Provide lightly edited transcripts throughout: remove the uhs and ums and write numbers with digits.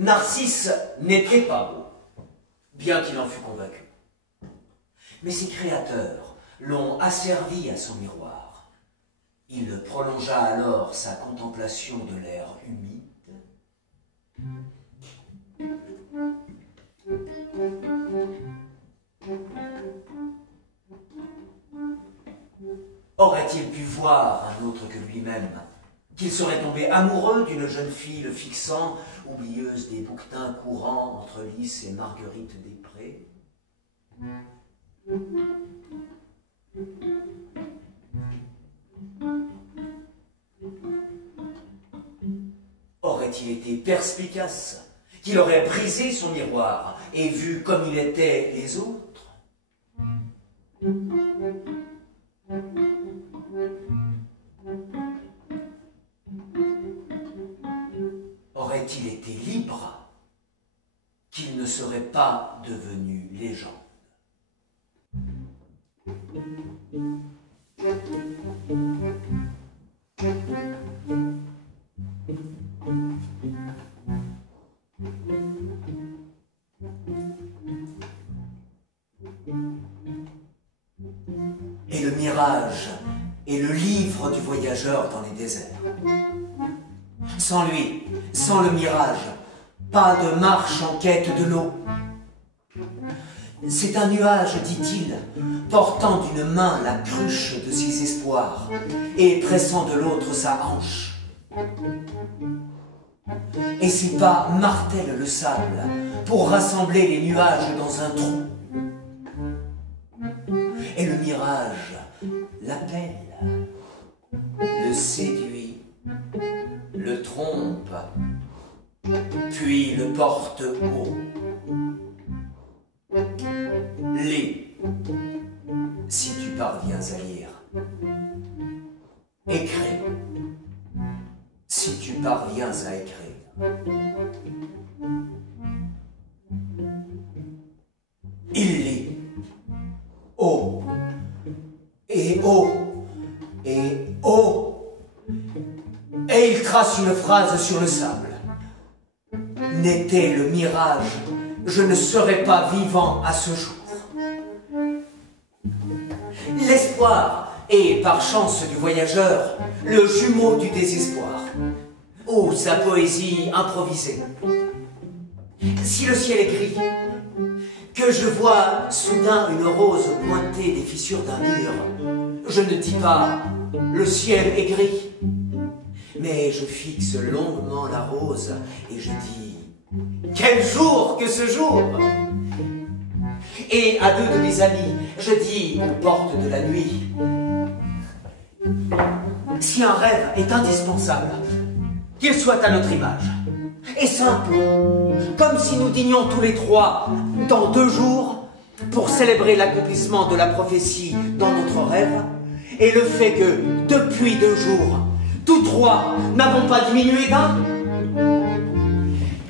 Narcisse n'était pas beau, bien qu'il en fût convaincu. Mais ses créateurs l'ont asservi à son miroir. Il prolongea alors sa contemplation de l'air humide. Aurait-il pu voir un autre que lui-même, qu'il serait tombé amoureux d'une jeune fille le fixant, oublieuse des bouquetins courants entre Lys et Marguerite des Prés? Aurait-il été perspicace, qu'il aurait brisé son miroir et vu comme il était les autres? Aurait-il été libre, qu'il ne serait pas devenu légende? Et le mirage est le livre du voyageur dans les déserts. Sans lui, sans le mirage, pas de marche en quête de l'eau. C'est un nuage, dit-il, portant d'une main la cruche de ses espoirs et pressant de l'autre sa hanche. Et ses pas martèlent le sable pour rassembler les nuages dans un trou. Et le mirage l'appelle, le séduit, le trompe, puis le porte haut. Lis, si tu parviens à lire. Écris, si tu parviens à écrire. Il lit, haut, et haut, et haut, et il trace une phrase sur le sable. N'était le mirage, je ne serais pas vivant à ce jour. L'espoir est, par chance du voyageur, le jumeau du désespoir. Oh, sa poésie improvisée. Si le ciel est gris, que je vois soudain une rose pointer des fissures d'un mur, je ne dis pas « le ciel est gris », mais je fixe longuement la rose et je dis « quel jour que ce jour !» Et à deux de mes amis, je dis aux portes de la nuit, si un rêve est indispensable, qu'il soit à notre image, et simple, comme si nous dînions tous les trois dans 2 jours pour célébrer l'accomplissement de la prophétie dans notre rêve, et le fait que, depuis 2 jours, tous 3 n'avons pas diminué d'un.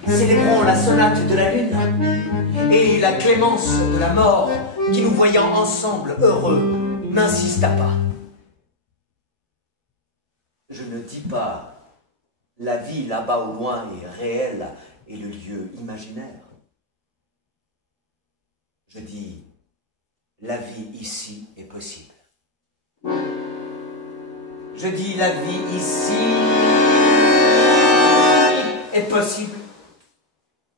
Célébrons la sonate de la lune et la clémence de la mort qui, nous voyant ensemble heureux, n'insista pas. Je ne dis pas la vie là-bas au loin est réelle et le lieu imaginaire. Je dis la vie ici est possible. Je dis la vie ici est possible.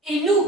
Et nous